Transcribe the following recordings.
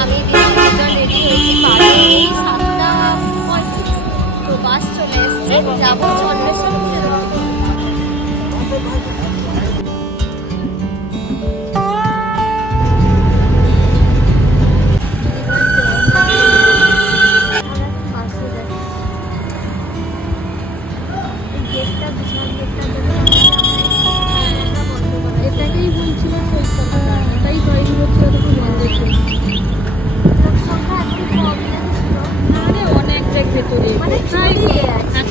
আমি দুজন রেডি হয়েছি, বাড়ি এই 7:35, তো বাস চলে এসছে, যাবো চন্দ্রেশ্বর। এটাকেই বলছিল তাই তৈরি হচ্ছিল তখন বন্ধ ছিল। আরে অনেকটা ভেতরে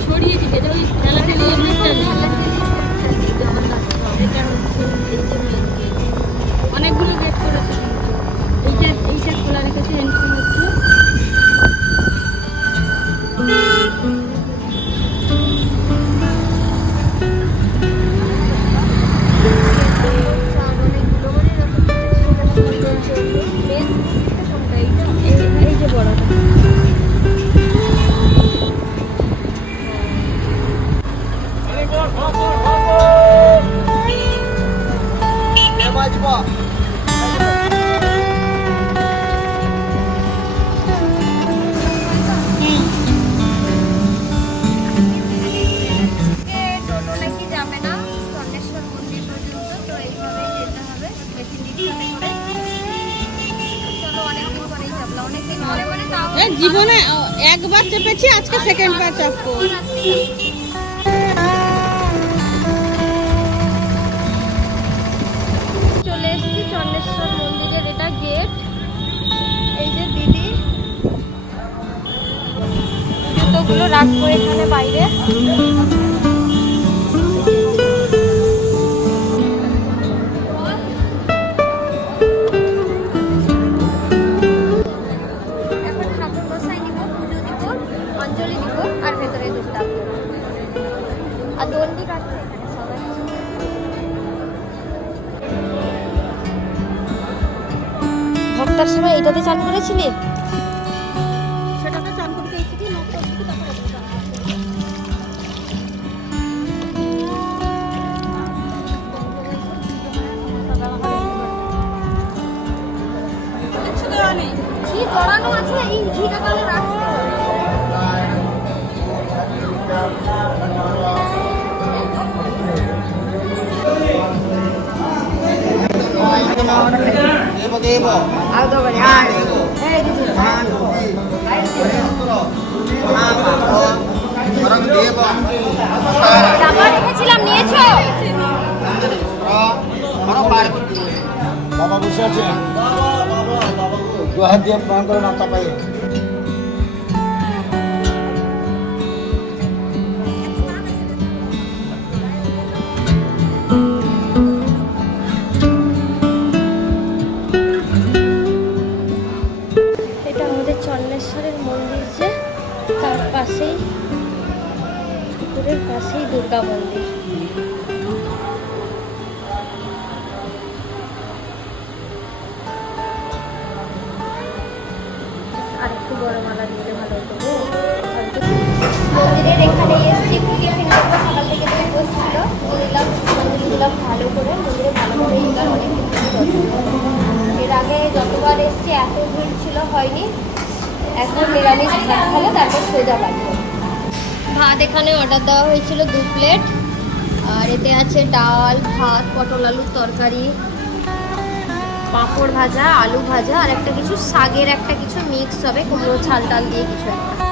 ছড়িয়ে দিবে ওই ঠেলাঠেলি এটা হচ্ছে এই যে মেন গেট, অনেকগুলো গেট করেছে। এইটা খোলা রেখেছে, এন্ট্রি হচ্ছে। এই যে বড়টা জীবনে একবার চেপেছি, আজকে সেকেন্ড বার চাপবো। চলে এসেছি চন্দ্রেশ্বর মন্দিরের, এটা গেট। এই যে দিদি জুতোগুলো রাখবো এখানে বাইরে। ভক্তার সময় এটাতে চান করেছিলি? সেটাতে চান করতে এসেছি, ঘি জড়ানো আছে, এই ঘিটা তাহলে রাখতে জামা রেখেছিলাম, নিয়েছো? বাবা বসে আছে, দু হাত দিয়ে প্রণাম করে মাথা পায়ে। এটা আমাদের চন্দ্রেশ্বরের মন্দির, যে তার পাশেই পুকুরের পাশেই দুর্গা মন্দির। আর একটু বড় মালা দিতে ভালো হতো। মন্দিরের এখানে এসেছি, টিফিন করবো, সকাল থেকে তুমি বসছিল, দিলাম মন্দির দিলাম ভালো করে, মন্দিরে ভালো করে দিলাম, অনেক কিছু। এর আগে যতবার এসেছি এত ভিড় ছিল, হয়নি। এখন নিরামিষ ভাত খেলে তারপর সোজা বাড়ি। ভাত এখানে অর্ডার দেওয়া হয়েছিল 2 প্লেট, আর এতে আছে ডাল, ভাত, পটল আলুর তরকারি, পাঁপড় ভাজা, আলু ভাজা, আর একটা কিছু শাকের একটা কিছু মিক্স হবে, কুমড়ো ছাল টাল দিয়ে কিছু একটা।